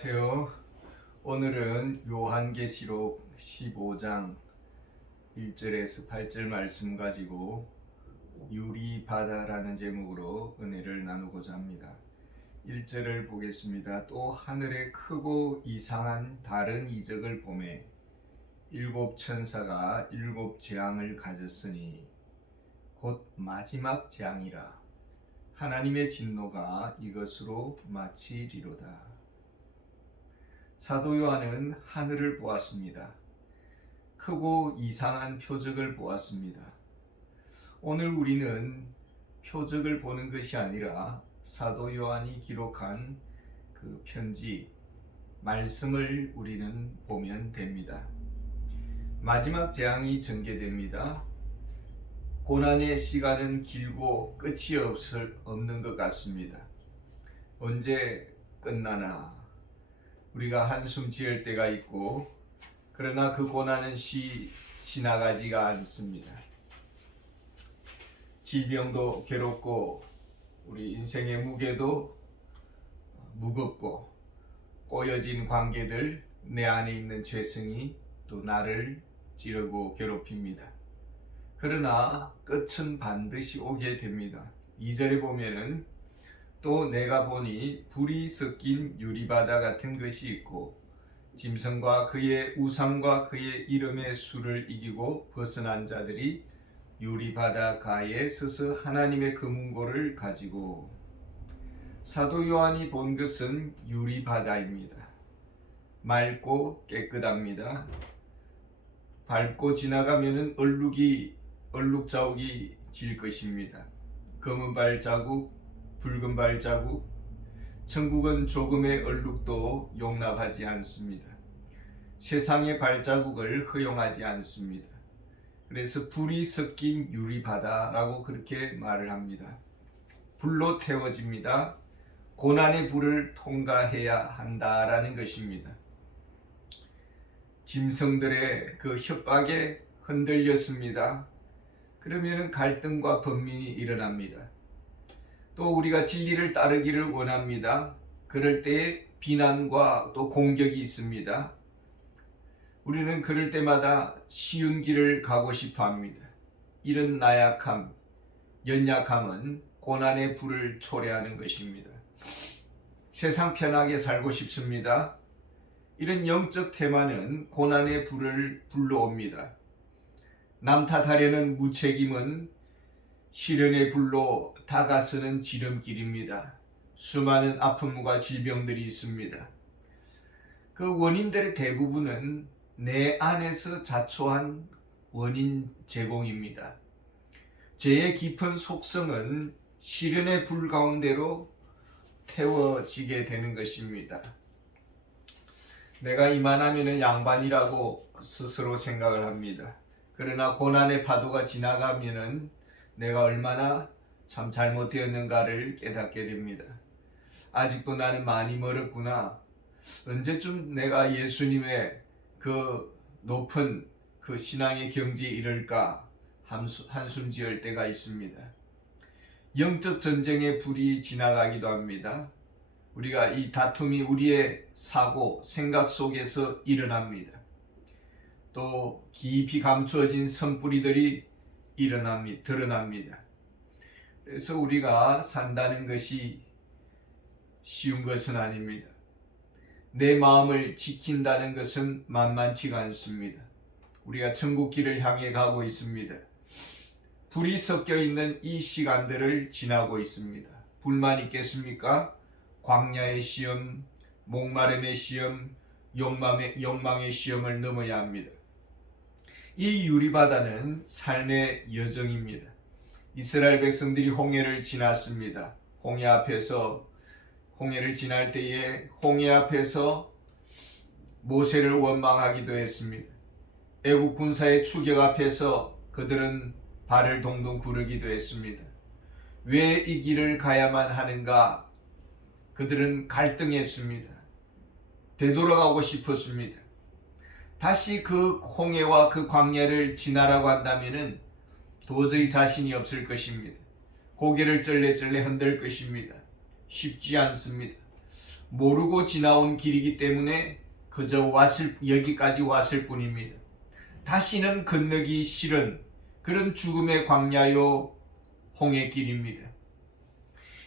안녕하세요. 오늘은 요한계시록 15장 1절에서 8절 말씀 가지고 유리바다라는 제목으로 은혜를 나누고자 합니다. 1절을 보겠습니다. 또 하늘에 크고 이상한 다른 이적을 보매 일곱 천사가 일곱 재앙을 가졌으니 곧 마지막 재앙이라. 하나님의 진노가 이것으로 마치리로다. 사도 요한은 하늘을 보았습니다. 크고 이상한 표적을 보았습니다. 오늘 우리는 표적을 보는 것이 아니라 사도 요한이 기록한 그 편지, 말씀을 우리는 보면 됩니다. 마지막 재앙이 전개됩니다. 고난의 시간은 길고 끝이 없는 것 같습니다. 언제 끝나나? 우리가 한숨 지을 때가 있고, 그러나 그 고난은 지나가지가 않습니다. 질병도 괴롭고, 우리 인생의 무게도 무겁고, 꼬여진 관계들, 내 안에 있는 죄성이 또 나를 찌르고 괴롭힙니다. 그러나 끝은 반드시 오게 됩니다. 2절에 보면은 또 내가 보니 불이 섞인 유리바다 같은 것이 있고 짐승과 그의 우상과 그의 이름의 수를 이기고 벗어난 자들이 유리바다 가에 서서 하나님의 금은고를 가지고. 사도 요한이 본 것은 유리바다입니다. 맑고 깨끗합니다. 밟고 지나가면은 얼룩 자국이 질 것입니다. 검은 발자국, 붉은 발자국, 천국은 조금의 얼룩도 용납하지 않습니다. 세상의 발자국을 허용하지 않습니다. 그래서 불이 섞인 유리바다라고 그렇게 말을 합니다. 불로 태워집니다. 고난의 불을 통과해야 한다라는 것입니다. 짐승들의 그 협박에 흔들렸습니다. 그러면 갈등과 번민이 일어납니다. 또 우리가 진리를 따르기를 원합니다. 그럴 때에 비난과 또 공격이 있습니다. 우리는 그럴 때마다 쉬운 길을 가고 싶어 합니다. 이런 나약함, 연약함은 고난의 불을 초래하는 것입니다. 세상 편하게 살고 싶습니다. 이런 영적 테마는 고난의 불을 불러옵니다. 남 탓하려는 무책임은 시련의 불로 다가서는 지름길입니다. 수많은 아픔과 질병들이 있습니다. 그 원인들의 대부분은 내 안에서 자초한 원인 제공입니다. 죄의 깊은 속성은 시련의 불 가운데로 태워지게 되는 것입니다. 내가 이만하면 양반이라고 스스로 생각을 합니다. 그러나 고난의 파도가 지나가면은 내가 얼마나 참 잘못되었는가를 깨닫게 됩니다. 아직도 나는 많이 멀었구나. 언제쯤 내가 예수님의 그 높은 그 신앙의 경지에 이를까 한숨 지을 때가 있습니다. 영적 전쟁의 불이 지나가기도 합니다. 우리가 이 다툼이 우리의 사고, 생각 속에서 일어납니다. 또 깊이 감추어진 선뿌리들이 드러납니다. 그래서 우리가 산다는 것이 쉬운 것은 아닙니다. 내 마음을 지킨다는 것은 만만치가 않습니다. 우리가 천국 길을 향해 가고 있습니다. 불이 섞여 있는 이 시간들을 지나고 있습니다. 불만 있겠습니까? 광야의 시험, 목마름의 시험, 욕망의 시험을 넘어야 합니다. 이 유리바다는 삶의 여정입니다. 이스라엘 백성들이 홍해를 지났습니다. 홍해를 지날 때에 홍해 앞에서 모세를 원망하기도 했습니다. 애국 군사의 추격 앞에서 그들은 발을 동동 구르기도 했습니다. 왜 이 길을 가야만 하는가? 그들은 갈등했습니다. 되돌아가고 싶었습니다. 다시 그 홍해와 그 광야를 지나라고 한다면은 도저히 자신이 없을 것입니다. 고개를 쩔레쩔레 흔들 것입니다. 쉽지 않습니다. 모르고 지나온 길이기 때문에 그저 여기까지 왔을 뿐입니다. 다시는 건너기 싫은 그런 죽음의 광야요 홍해 길입니다.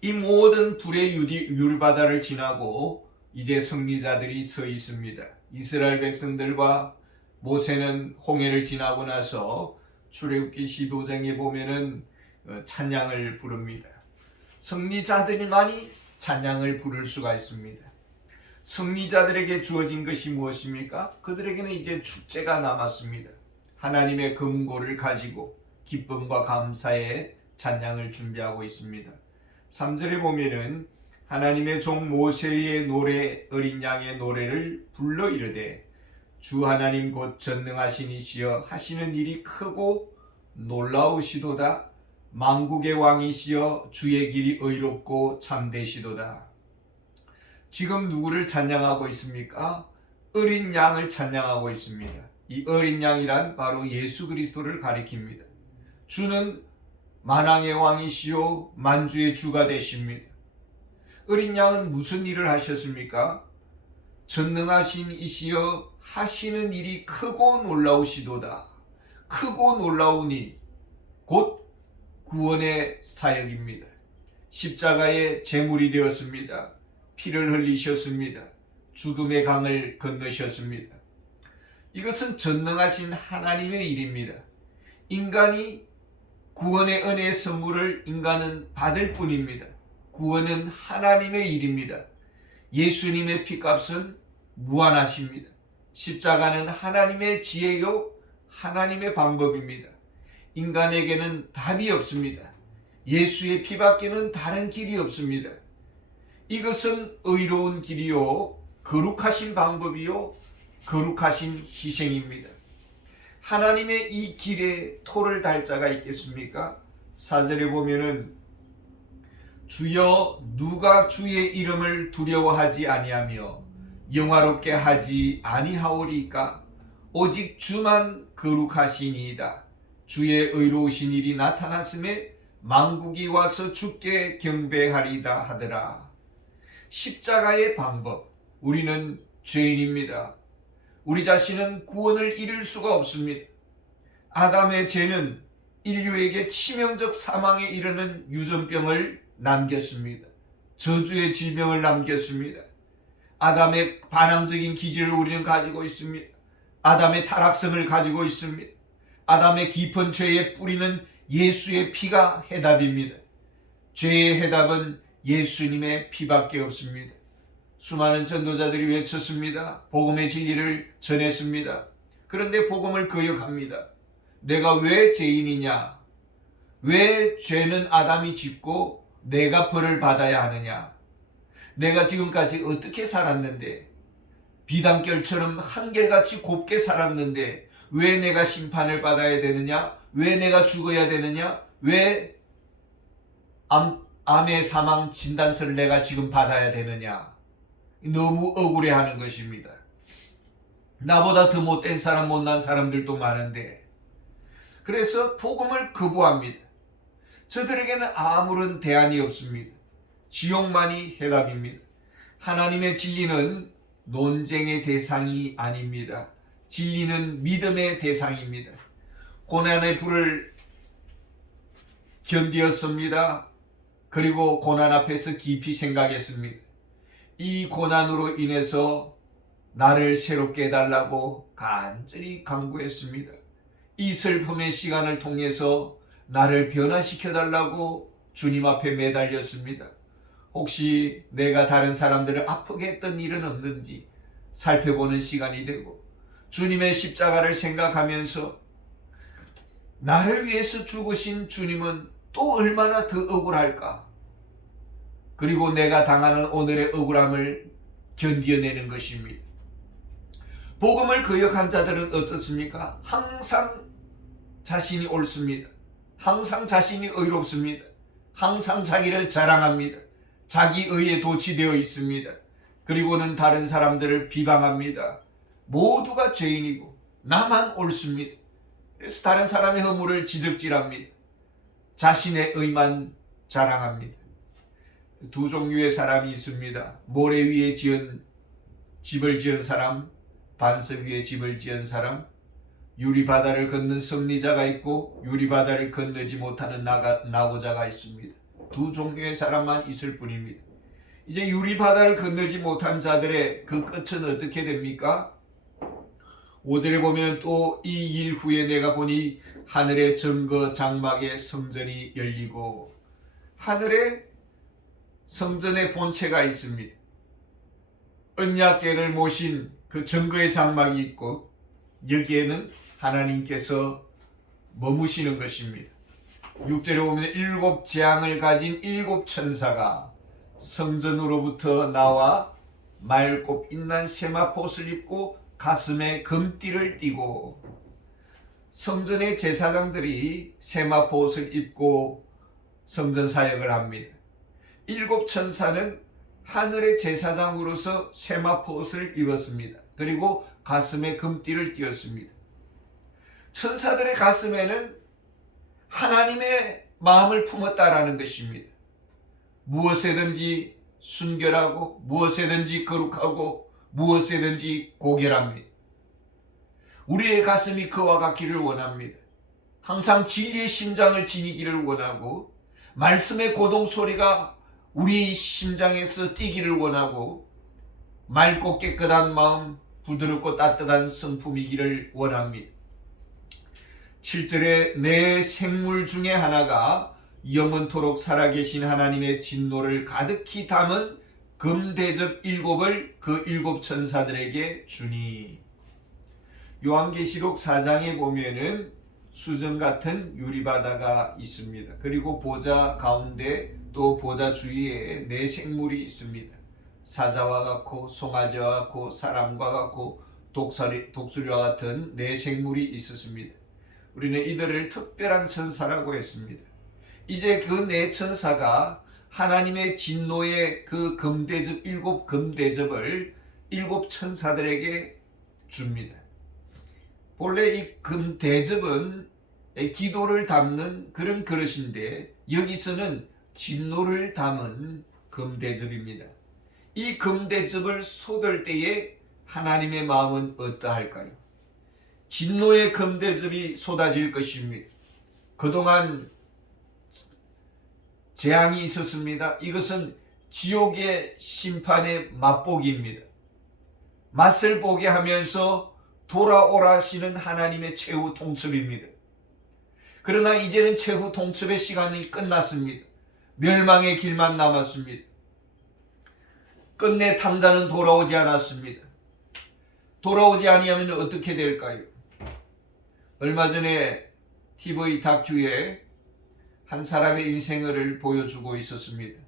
이 모든 불의 율바다를 지나고 이제 승리자들이 서 있습니다. 이스라엘 백성들과 모세는 홍해를 지나고 나서 출애굽기 시도장에 보면은 찬양을 부릅니다. 승리자들만이 찬양을 부를 수가 있습니다. 승리자들에게 주어진 것이 무엇입니까? 그들에게는 이제 축제가 남았습니다. 하나님의 금고를 가지고 기쁨과 감사의 찬양을 준비하고 있습니다. 3절에 보면은 하나님의 종 모세의 노래, 어린 양의 노래를 불러 이르되 주 하나님 곧 전능하신 이시여 하시는 일이 크고 놀라우시도다. 만국의 왕이시여 주의 길이 의롭고 참되시도다. 지금 누구를 찬양하고 있습니까? 어린 양을 찬양하고 있습니다. 이 어린 양이란 바로 예수 그리스도를 가리킵니다. 주는 만왕의 왕이시요 만주의 주가 되십니다. 어린 양은 무슨 일을 하셨습니까? 전능하신 이시여 하시는 일이 크고 놀라우시도다. 크고 놀라운 일, 곧 구원의 사역입니다. 십자가의 제물이 되었습니다. 피를 흘리셨습니다. 죽음의 강을 건너셨습니다. 이것은 전능하신 하나님의 일입니다. 인간이 구원의 은혜의 선물을 인간은 받을 뿐입니다. 구원은 하나님의 일입니다. 예수님의 피값은 무한하십니다. 십자가는 하나님의 지혜요 하나님의 방법입니다. 인간에게는 답이 없습니다. 예수의 피밖에는 다른 길이 없습니다. 이것은 의로운 길이요 거룩하신 방법이요 거룩하신 희생입니다. 하나님의 이 길에 토를 달 자가 있겠습니까? 4절에 보면은 주여 누가 주의 이름을 두려워하지 아니하며 영화롭게 하지 아니하오리까? 오직 주만 거룩하시니이다. 주의 의로우신 일이 나타났음에 만국이 와서 주께 경배하리다 하더라. 십자가의 방법, 우리는 죄인입니다. 우리 자신은 구원을 이룰 수가 없습니다. 아담의 죄는 인류에게 치명적 사망에 이르는 유전병을 남겼습니다. 저주의 질병을 남겼습니다. 아담의 반항적인 기질을 우리는 가지고 있습니다. 아담의 타락성을 가지고 있습니다. 아담의 깊은 죄의 뿌리는 예수의 피가 해답입니다. 죄의 해답은 예수님의 피밖에 없습니다. 수많은 전도자들이 외쳤습니다. 복음의 진리를 전했습니다. 그런데 복음을 거역합니다. 내가 왜 죄인이냐? 왜 죄는 아담이 짓고 내가 벌을 받아야 하느냐? 내가 지금까지 어떻게 살았는데, 비단결처럼 한결같이 곱게 살았는데 왜 내가 심판을 받아야 되느냐? 왜 내가 죽어야 되느냐? 왜 암의 사망 진단서를 내가 지금 받아야 되느냐? 너무 억울해하는 것입니다. 나보다 더 못된 사람, 못난 사람들도 많은데, 그래서 복음을 거부합니다. 저들에게는 아무런 대안이 없습니다. 지옥만이 해답입니다. 하나님의 진리는 논쟁의 대상이 아닙니다. 진리는 믿음의 대상입니다. 고난의 불을 견디었습니다. 그리고 고난 앞에서 깊이 생각했습니다. 이 고난으로 인해서 나를 새롭게 해달라고 간절히 간구했습니다. 이 슬픔의 시간을 통해서 나를 변화시켜달라고 주님 앞에 매달렸습니다. 혹시 내가 다른 사람들을 아프게 했던 일은 없는지 살펴보는 시간이 되고, 주님의 십자가를 생각하면서 나를 위해서 죽으신 주님은 또 얼마나 더 억울할까? 그리고 내가 당하는 오늘의 억울함을 견뎌내는 것입니다. 복음을 거역한 자들은 어떻습니까? 항상 자신이 옳습니다. 항상 자신이 의롭습니다. 항상 자기를 자랑합니다. 자기 의에 도취되어 있습니다. 그리고는 다른 사람들을 비방합니다. 모두가 죄인이고 나만 옳습니다. 그래서 다른 사람의 허물을 지적질합니다. 자신의 의만 자랑합니다. 두 종류의 사람이 있습니다. 모래 위에 집을 지은 사람, 반석 위에 집을 지은 사람, 유리바다를 걷는 승리자가 있고 유리바다를 건너지 못하는 낙오자가 있습니다. 두 종류의 사람만 있을 뿐입니다. 이제 유리바다를 건너지 못한 자들의 그 끝은 어떻게 됩니까? 5절에 보면 또 이 일 후에 내가 보니 하늘의 증거 장막의 성전이 열리고, 하늘에 성전의 본체가 있습니다. 언약궤를 모신 그 증거의 장막이 있고 여기에는 하나님께서 머무시는 것입니다. 6절에 보면 일곱 재앙을 가진 일곱 천사가 성전으로부터 나와 맑고 빛난 세마포옷을 입고 가슴에 금띠를 띠고, 성전의 제사장들이 세마포옷을 입고 성전 사역을 합니다. 일곱 천사는 하늘의 제사장으로서 세마포옷을 입었습니다. 그리고 가슴에 금띠를 띄었습니다. 천사들의 가슴에는 하나님의 마음을 품었다라는 것입니다. 무엇에든지 순결하고 무엇에든지 거룩하고 무엇에든지 고결합니다. 우리의 가슴이 그와 같기를 원합니다. 항상 진리의 심장을 지니기를 원하고 말씀의 고동 소리가 우리 심장에서 뛰기를 원하고 맑고 깨끗한 마음, 부드럽고 따뜻한 성품이기를 원합니다. 7절에 내 생물 중에 하나가 영원토록 살아계신 하나님의 진노를 가득히 담은 금대접 7을 그 7 천사들에게 주니, 요한계시록 4장에 보면은 수정 같은 유리바다가 있습니다. 그리고 보좌 가운데 또 보좌 주위에 네 생물이 있습니다. 사자와 같고 송아지와 같고 사람과 같고 독수리와 같은 네 생물이 있었습니다. 우리는 이들을 특별한 천사라고 했습니다. 이제 그 네 천사가 하나님의 진노의 그 금대접 7 금대접을 7 천사들에게 줍니다. 본래 이 금대접은 기도를 담는 그런 그릇인데 여기서는 진노를 담은 금대접입니다. 이 금대접을 쏟을 때에 하나님의 마음은 어떠할까요? 진노의 금대접이 쏟아질 것입니다. 그동안 재앙이 있었습니다. 이것은 지옥의 심판의 맛보기입니다. 맛을 보게 하면서 돌아오라시는 하나님의 최후 통첩입니다. 그러나 이제는 최후 통첩의 시간이 끝났습니다. 멸망의 길만 남았습니다. 끝내 탕자는 돌아오지 않았습니다. 돌아오지 아니하면 어떻게 될까요? 얼마 전에 TV 다큐에 한 사람의 인생을 보여주고 있었습니다.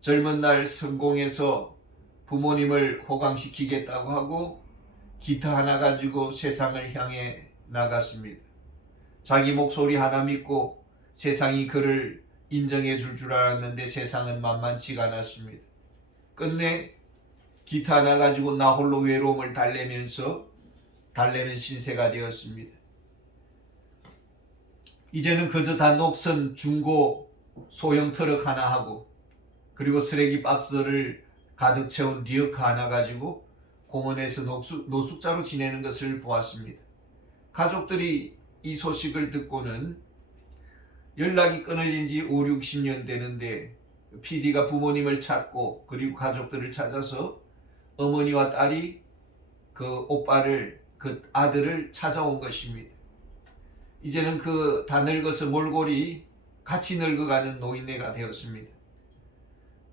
젊은 날 성공해서 부모님을 호강시키겠다고 하고 기타 하나 가지고 세상을 향해 나갔습니다. 자기 목소리 하나 믿고 세상이 그를 인정해 줄 알았는데 세상은 만만치가 않았습니다. 끝내 기타 하나 가지고 나 홀로 외로움을 달래면서 달래는 신세가 되었습니다. 이제는 그저 다 녹슨 중고 소형 트럭 하나 하고 그리고 쓰레기 박스를 가득 채운 리어카 하나 가지고 공원에서 노숙자로 지내는 것을 보았습니다. 가족들이 이 소식을 듣고는 연락이 끊어진 지 5, 60년 되는데 PD가 부모님을 찾고 그리고 가족들을 찾아서 어머니와 딸이 그 오빠를, 그 아들을 찾아온 것입니다. 이제는 그 다 늙어서 몰골이 같이 늙어가는 노인네가 되었습니다.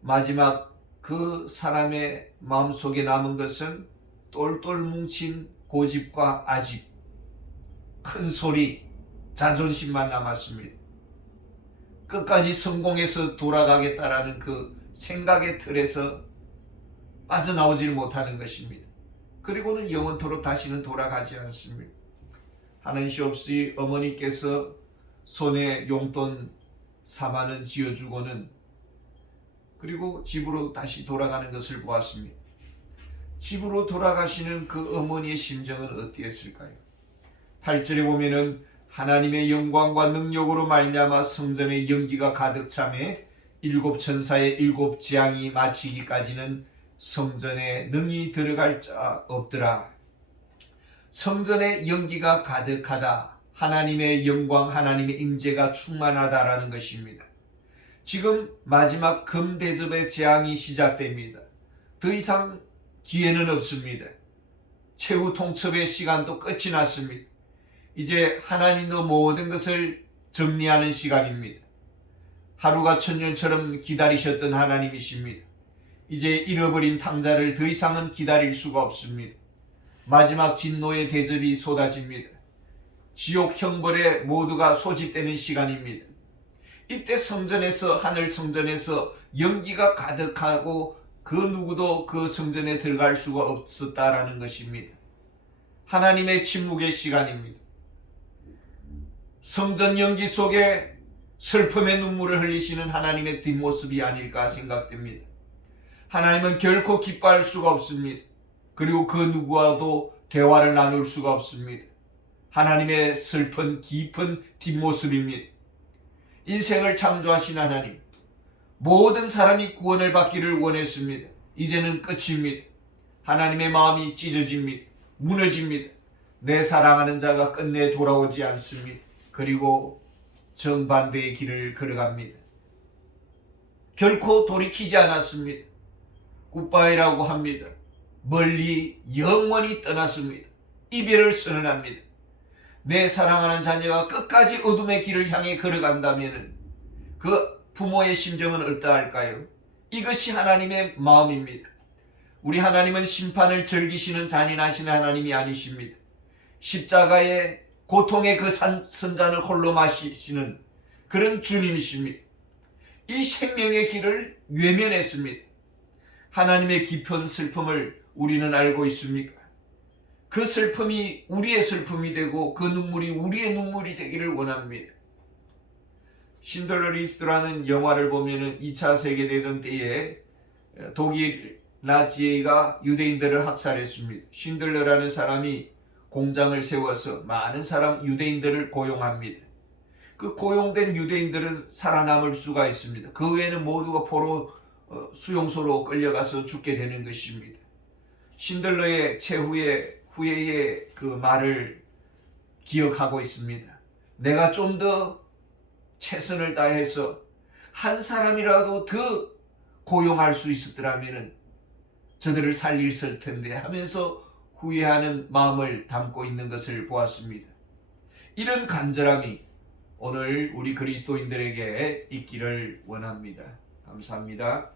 마지막 그 사람의 마음속에 남은 것은 똘똘 뭉친 고집과 아집, 큰 소리, 자존심만 남았습니다. 끝까지 성공해서 돌아가겠다라는 그 생각의 틀에서 빠져나오질 못하는 것입니다. 그리고는 영원토록 다시는 돌아가지 않습니다. 하는 시 없이 어머니께서 손에 용돈 4만 원 쥐어주고는 그리고 집으로 다시 돌아가는 것을 보았습니다. 집으로 돌아가시는 그 어머니의 심정은 어땠을까요? 8절에 보면은 하나님의 영광과 능력으로 말미암아 성전의 연기가 가득 차매 일곱 천사의 일곱 재앙이 마치기까지는 성전에 능히 들어갈 자 없더라. 성전에 연기가 가득하다. 하나님의 영광, 하나님의 임재가 충만하다라는 것입니다. 지금 마지막 금대접의 재앙이 시작됩니다. 더 이상 기회는 없습니다. 최후 통첩의 시간도 끝이 났습니다. 이제 하나님도 모든 것을 정리하는 시간입니다. 하루가 천년처럼 기다리셨던 하나님이십니다. 이제 잃어버린 탕자를 더 이상은 기다릴 수가 없습니다. 마지막 진노의 대접이 쏟아집니다. 지옥 형벌에 모두가 소집되는 시간입니다. 이때 성전에서, 하늘 성전에서 연기가 가득하고 그 누구도 그 성전에 들어갈 수가 없었다라는 것입니다. 하나님의 침묵의 시간입니다. 성전 연기 속에 슬픔의 눈물을 흘리시는 하나님의 뒷모습이 아닐까 생각됩니다. 하나님은 결코 기뻐할 수가 없습니다. 그리고 그 누구와도 대화를 나눌 수가 없습니다. 하나님의 슬픈 깊은 뒷모습입니다. 인생을 창조하신 하나님, 모든 사람이 구원을 받기를 원했습니다. 이제는 끝입니다. 하나님의 마음이 찢어집니다. 무너집니다. 내 사랑하는 자가 끝내 돌아오지 않습니다. 그리고 정반대의 길을 걸어갑니다. 결코 돌이키지 않았습니다. 굿바이라고 합니다. 멀리 영원히 떠났습니다. 이별을 선언합니다. 내 사랑하는 자녀가 끝까지 어둠의 길을 향해 걸어간다면 그 부모의 심정은 어떠할까요? 이것이 하나님의 마음입니다. 우리 하나님은 심판을 즐기시는 잔인하신 하나님이 아니십니다. 십자가의 고통의 그 선잔을 홀로 마시시는 그런 주님이십니다. 이 생명의 길을 외면했습니다. 하나님의 깊은 슬픔을 우리는 알고 있습니까? 그 슬픔이 우리의 슬픔이 되고 그 눈물이 우리의 눈물이 되기를 원합니다. 신들러 리스트라는 영화를 보면은 2차 세계대전 때에 독일 나치가 유대인들을 학살했습니다. 신들러라는 사람이 공장을 세워서 많은 사람 유대인들을 고용합니다. 그 고용된 유대인들은 살아남을 수가 있습니다. 그 외에는 모두가 포로 수용소로 끌려가서 죽게 되는 것입니다. 신들러의 최후의 후회의 그 말을 기억하고 있습니다. 내가 좀 더 최선을 다해서 한 사람이라도 더 고용할 수 있었더라면 저들을 살릴 텐데 하면서 후회하는 마음을 담고 있는 것을 보았습니다. 이런 간절함이 오늘 우리 그리스도인들에게 있기를 원합니다. 감사합니다.